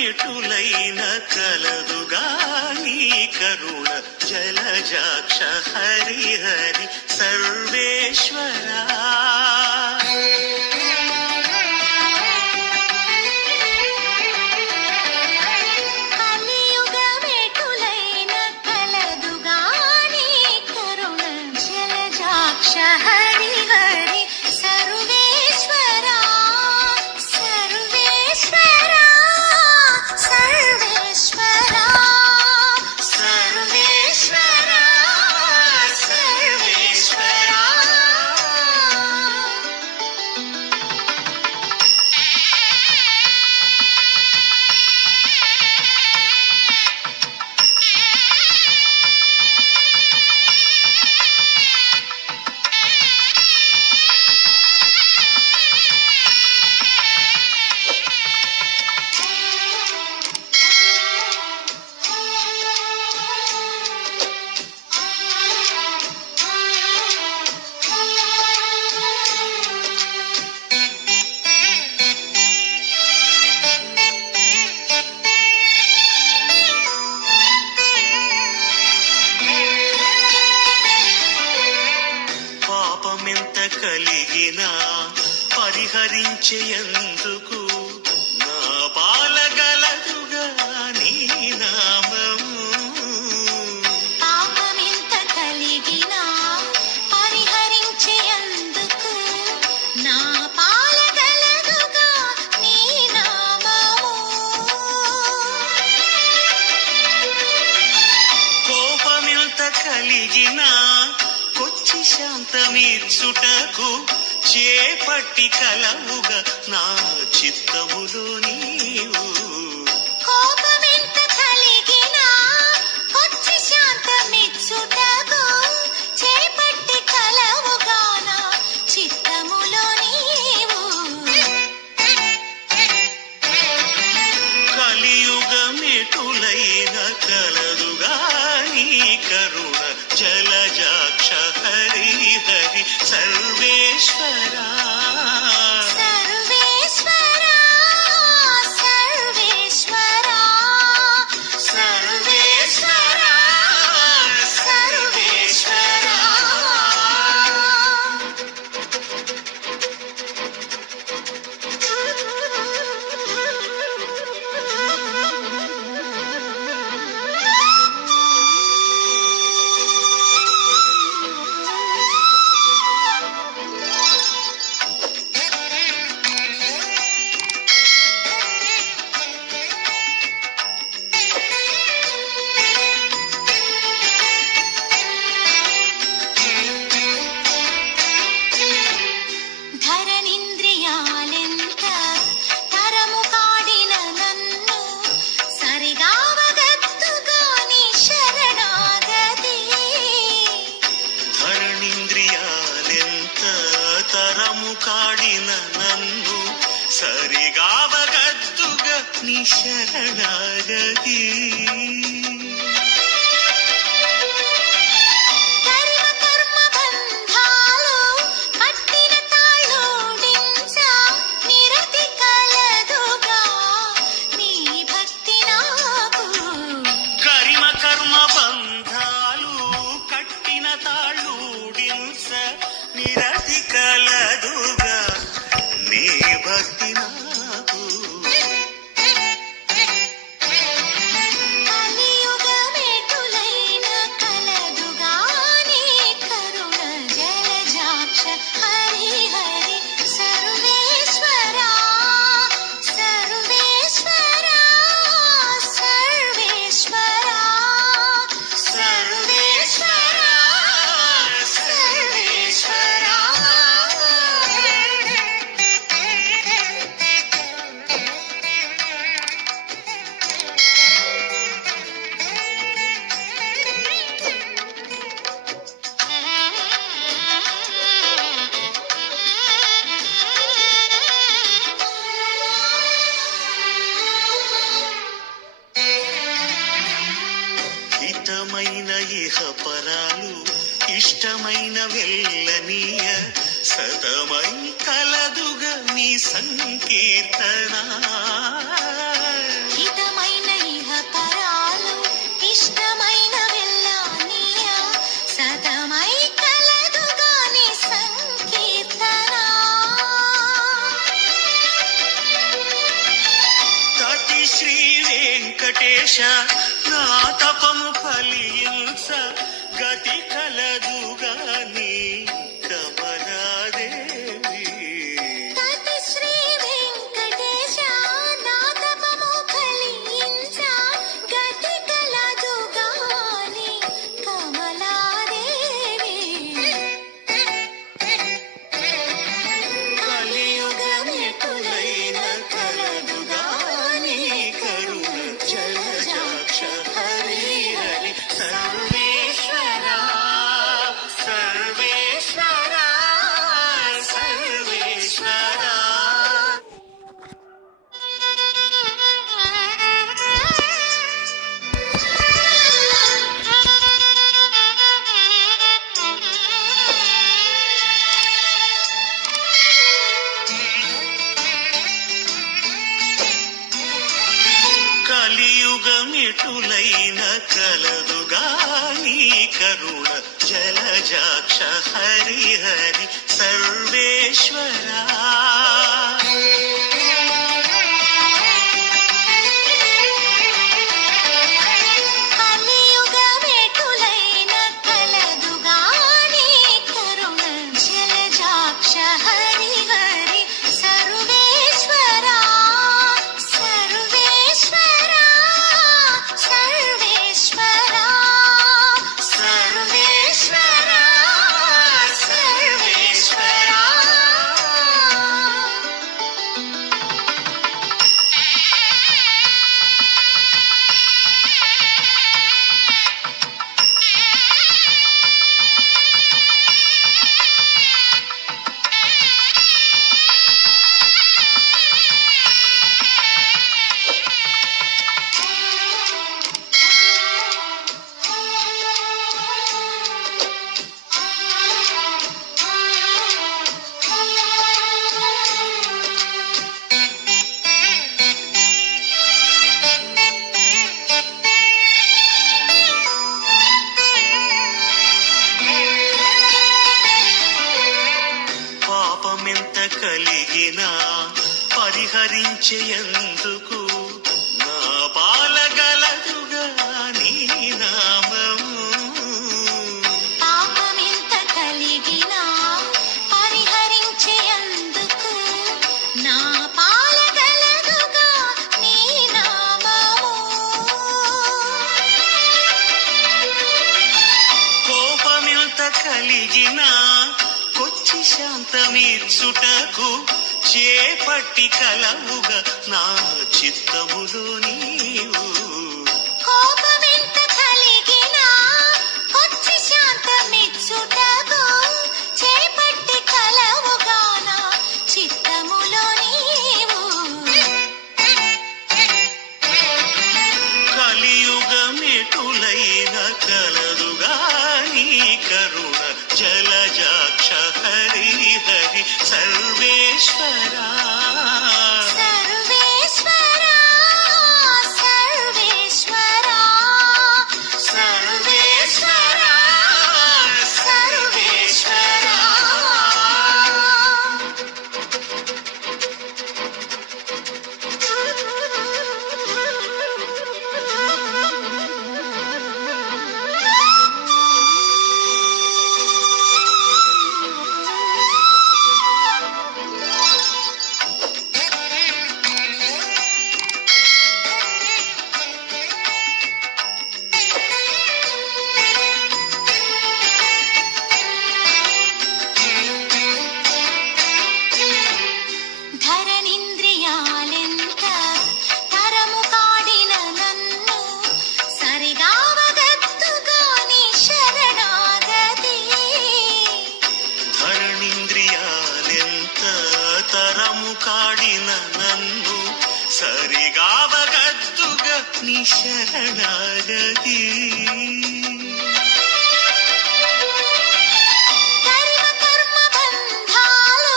మెటులైన కలదుగా నీ కరుణ జలజాక్ష హరి హరి సర్వేశ్వరా. కలిగిన పరిహరించేందుకు నా పాలగలదుగా నీ నామము. పాపమెంత కలిగిన పరిహరించేందుకు నా పాలగలదుగా నీ నామము. కోపమెంత కలిగిన కొచ్చి శాంతమిచ్చుటకు చేపట్టి కలవుగా నా చిత్తములో నీవు. కోపమెంత కలిగినా కొచ్చి శాంతమిచ్చుటకు చేపట్టి కలవుగా నా చిత్తములో నీవు. కలియుగమెటులైన కలదుగా నీ కరుణ జలజాక్ష హరి హరి సర్వేశ్వరా. సర్వేశ్వరా సర్వేశ్వరా సర్వేశ్వరా సర్వేశ్వరా. ధరణింద్రియాలెంత తరము కాడిన నన్ను సరిగావగత్తుగా నీ శరణాగతి. ధరణింద్రియాలెంత తరము కాడిన నన్ను సరిగావగద్దుగా నీ శరణాగతి. నిరతి కలదుగా నీ భక్తి నాకు. కలియుగమెటులైన కలదుగా నీ కరుణ జలజాక్ష హరి హరి సర్వేశ్వరా సర్వేశ్వరా సర్వేశ్వరా సర్వేశ్వరా సర్వేశ్వరా. హితమైన ఇహపరాలు ఇష్టమైన వెళ్ళనీయ సతమై కలదుగా నీ సంకీర్తన. వెంకటేశ నా తపము ఫలించ గతి కలదుగాని కమలాదేవి తతి శ్రీ వెంకటేశ నా తపము ఫలించ గతి కలదుగాని కమలాదేవి కలియుగమెటులైన కలదుగాని కరుణ జలజాక్ష హరి హరి సర్వేశ్వరా సర్వేశ్వరా సర్వేశ్వరా కలియుగమిటులైన కలదుగాని కరుణ జలజాక్ష హరి హరి సర్వేశ్వరా కలియుగమెటులైన కలదుగాని కరుణ జలజాక్ష హరి హరి సర్వేశ్వరా సర్వేశ్వరా సర్వేశ్వరా సర్వేశ్వరా సర్వేశ్వరా పాపమెంత కలిగినా పరిహరించేందుకు నా పాలగలదుగా నీ నామము పాపమెంత కలిగినా పరిహరించేందుకు నా పాలగలదుగా నీ నామము కోపమెంత కలిగినా కొచ్చి శాంతమిచ్చుటకు చేపట్టి కలవుగా నా చిత్తములో నీవు కోపమెంత కలిగినా కొచ్చి శాంతమిచ్చుటకు చేపట్టి కలవుగాన చిత్తములో నీవు కలియుగమెటులైన కలదుగాని కరుణ జలజాక్ష హరి హరి సర్వేశ్వరా సర్వేశ్వరా సర్వేశ్వరా సర్వేశ్వరా సర్వేశ్వరా ధరణింద్రియాలెంత తరము కాడిన నన్ను సరిగావగత్తుగాని శరణాగతి ధరణింద్రియాలెంత తరము కాడిన నన్ను సరిగావగద్దుగా నీ శరణాగతి కర్మ కర్మ బంధాలు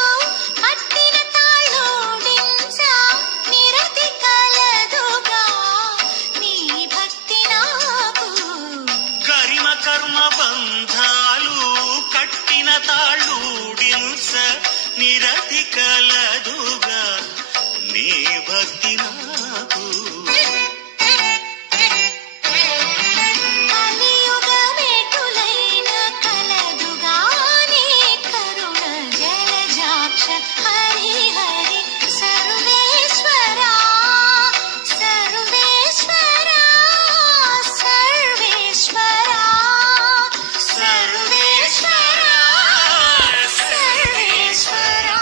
పట్టిన తాళోడించ నిరతి కలదుగా నీ భక్తి నాకు గరిమ కర్మ బంధాలు కట్టిన తాళూడింస నిరతి కలదుగా నీ భక్తి నాకు జలజాక్ష హరి హరి సర్వేశ్వరా సర్వేశ్వరా సర్వేశ్వరా సర్వేశ్వరా సర్వేశ్వరా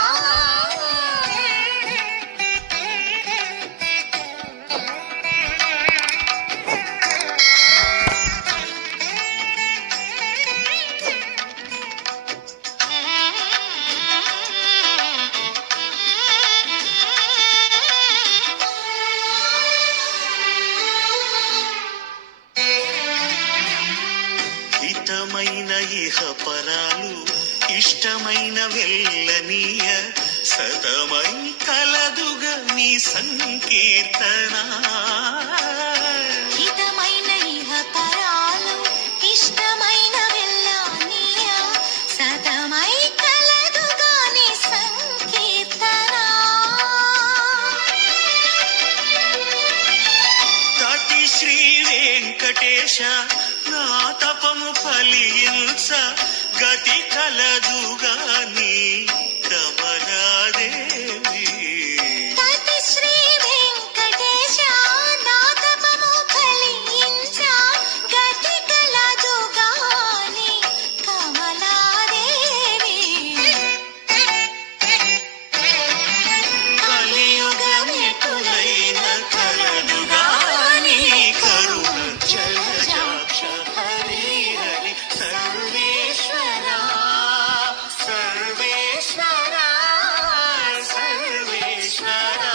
హితమైన ఇహపరాలు ఇష్టమైన వెళ్ళనీయ సతమై కలదుగా నీ సంకీర్తన హితమైన ఇహ పరాలు ఇష్టమైన వెళ్ళనీయ సతమై కలదుగాని సంకీర్తన తటి శ్రీ వెంకటేశ నా తపము ఫలించ గతి కలదుగా నీ కమలాదేవి తతి శ్రీ వెంకటేశ నా తపము ఫలించ గతి కలదుగాని కమలాదేవి కలియుగమెటులైన కలదుగా నీ కరుణ జలజాక్ష హరి హరి సర్వేశ్వరా సర్వేశ్వరా సర్వేశ్వరా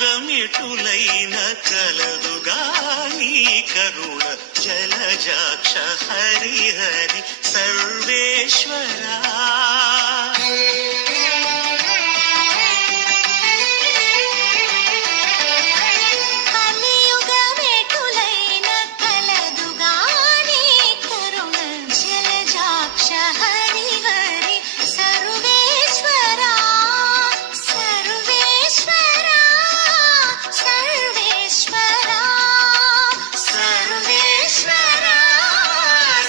కలియుగమెటులైన కలదుగా నీ కరుణ జలజాక్ష హరి హరి సర్వేశ్వరా కలియుగమెటులైన కలదుగాని కరుణ జలజాక్ష హరి హరి సర్వేశ్వరా సర్వేశ్వరా సర్వేశ్వరా సర్వేశ్వరా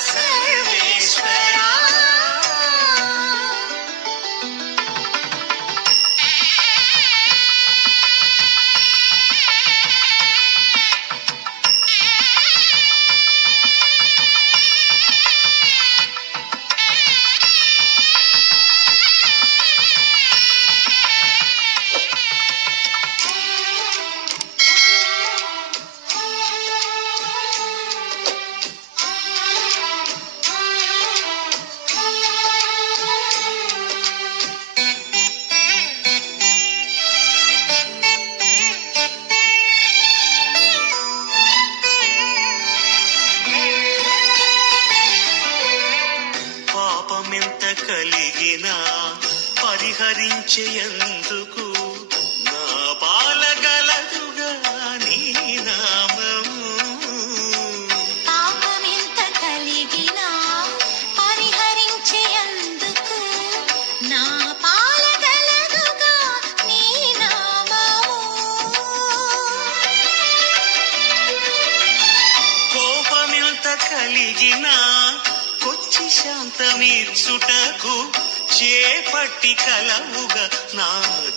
సర్వేశ్వరా పాపమెంత కలిగినా పరిహరించేందుకు నా పాలగలదుగా నీ నామము పాపమెంత కలిగినా పరిహరించేందుకు నా పాలగలదుగా నీ నామము కోపమెంత కలిగినా కొచ్చి శాంతమీర్చుటకు చేపట్టి కలవుగా నా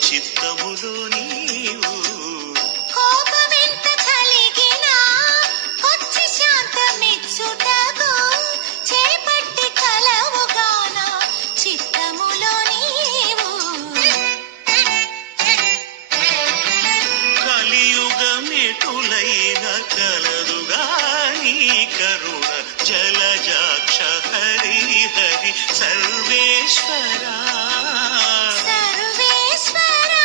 చిత్తములో నీవు కోపమెంత కలిగినా కొచ్చి శాంతమిచ్చుటకు చేపట్టి కలవుగాన చిత్తములో నీవు కలియుగమెటులైన కలదుగా నీ కరుణ జలజాక్ష హరి హరి సర్వేశ్వరా సర్వేశ్వరా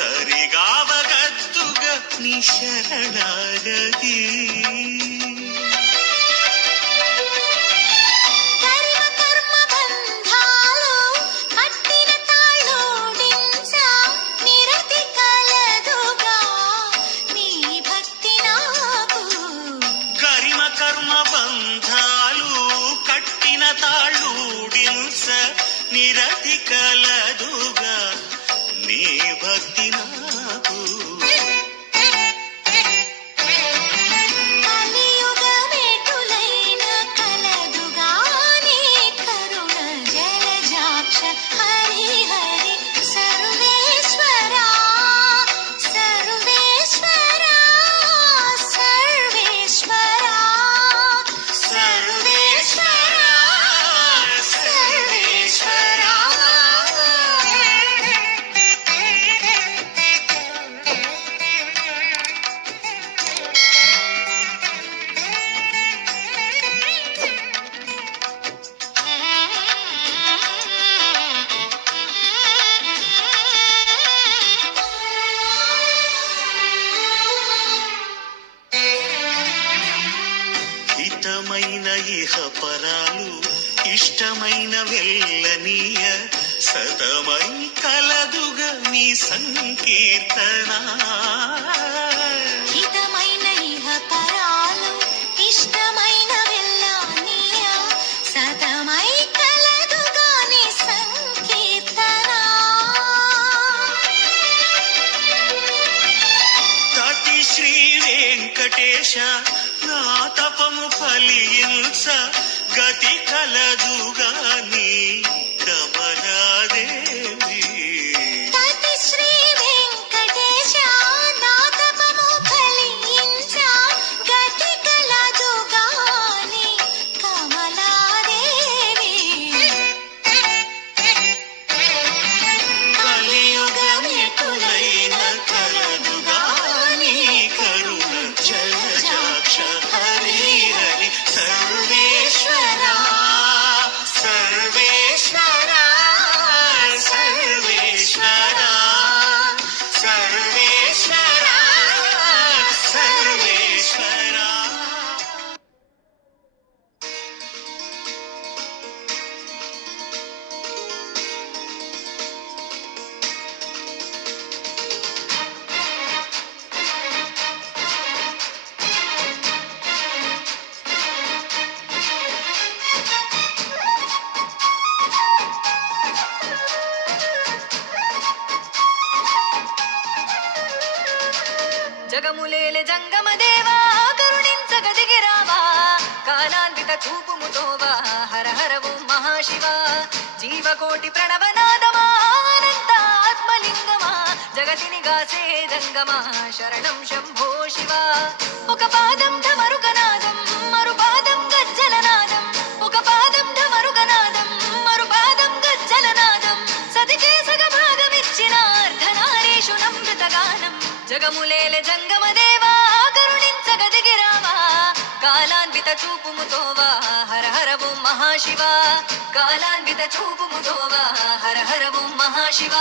సరిగావగద్దుగ నీ శరణాగతి కర్మ కర్మ బంధాలు కట్టిన తాళోడించ నిరతి కలదుగా నీ భక్తి నాకు గరిమ కర్మ బంధాలు కట్టిన తాళూడించ నిరతి కలదుగా నీ భక్తి నాకు కలియుగమేటులైన కలదుగా నీ కరుణ జలజాక్ష హరి హరి సర్వేశ్వరా సర్వేశ్వరా సర్వేశ్వరా సర్వేశ్వరా సర్వేశ్వరా హితమైన ఇహ పరాలు ఇష్టమైన వెళ్ళనీయ సతమై కలదుగ నీ సంకీర్తన హితమైన ఇహ పరాలు ఇష్టమైన వెళ్ళనీయ సతమై కలదుగా నీ సంకీర్తన తటి శ్రీ వెంకటేశ నా తపము ఫలించ గతి కలదుగా నీ కమలాదేవి తటి శ్రీ వెంకటేశ నా తపము ఫలించ గతి కలదుగా నీ కమలాదేవి కలియుగమెటులైన కలదుగా నీ కరుణ జలజాక్ష హరి హరి సర్వేశ్వరా సర్వేశ్వరా సర్వేశ్వరా సర్వేశ్వరా సర్వేశ్వరా జగములేలే జంగమ దేవా కరుణించగదిగిరావా కాలాన్విత చూపుముతోవా హర హర ఓం మహాశివ జీవకోటి ప్రణవనాదమా అనంత ఆత్మలింగమా జగతిని గాసే జంగమా శరణం శంభో శివ ఒక పాదం ఢమరుకనాదం మరు పాదం గజ్జలనాదం ఒక పాదం ఢమరుకనాదం మరు పాదం గజ్జలనాదం సతికే సగ భాగమిచ్చిన అర్ధనారీషు నమృతగానం జగములేలే జంగమ దేవా కరుణించగదిగిరావా కాలాన్విత చూపుముతోవా హర హర ఓం మహాశివ కాలాన్విత చూపుముతోవా హర హర ఓం మహాశివ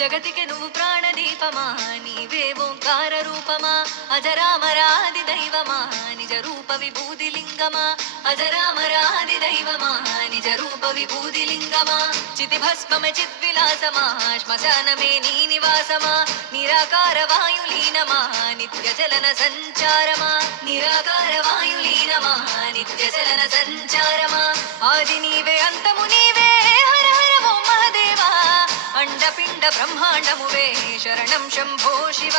జగతికి నువ్వు ప్రాణదీపమా నీవే ఓంకార రూపమా అజరామరాది దైవమా నిజ రూప విభూతి లింగమా అజరామరాది దైవమా నిజ రూప విభూతి లింగమా చితి భస్మమ చిద్విలాసమా శ్మశానమే నీ నివాసమా నిరాకార వాయులీనమా నిత్య చలన సంచారమా నిరాకార వాయులీనమా నిత్య చలన సంచారమా ఆది నీవే అంతము నీవే హర హర ఓం మహదేవా అండపిండ బ్రహ్మాండమువే శరణం శంభో శివ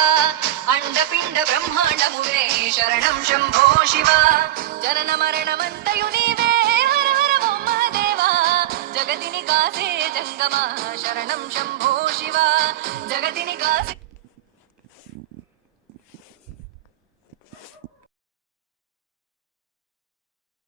అండపిండ బ్రహ్మాండమువే శరణం శంభో శివ జనన మరణమంతయు నీవే హర హర ఓం మహదేవా జగతిని కాసే జంగమా శరణం శంభో శివ జగతిని కాసే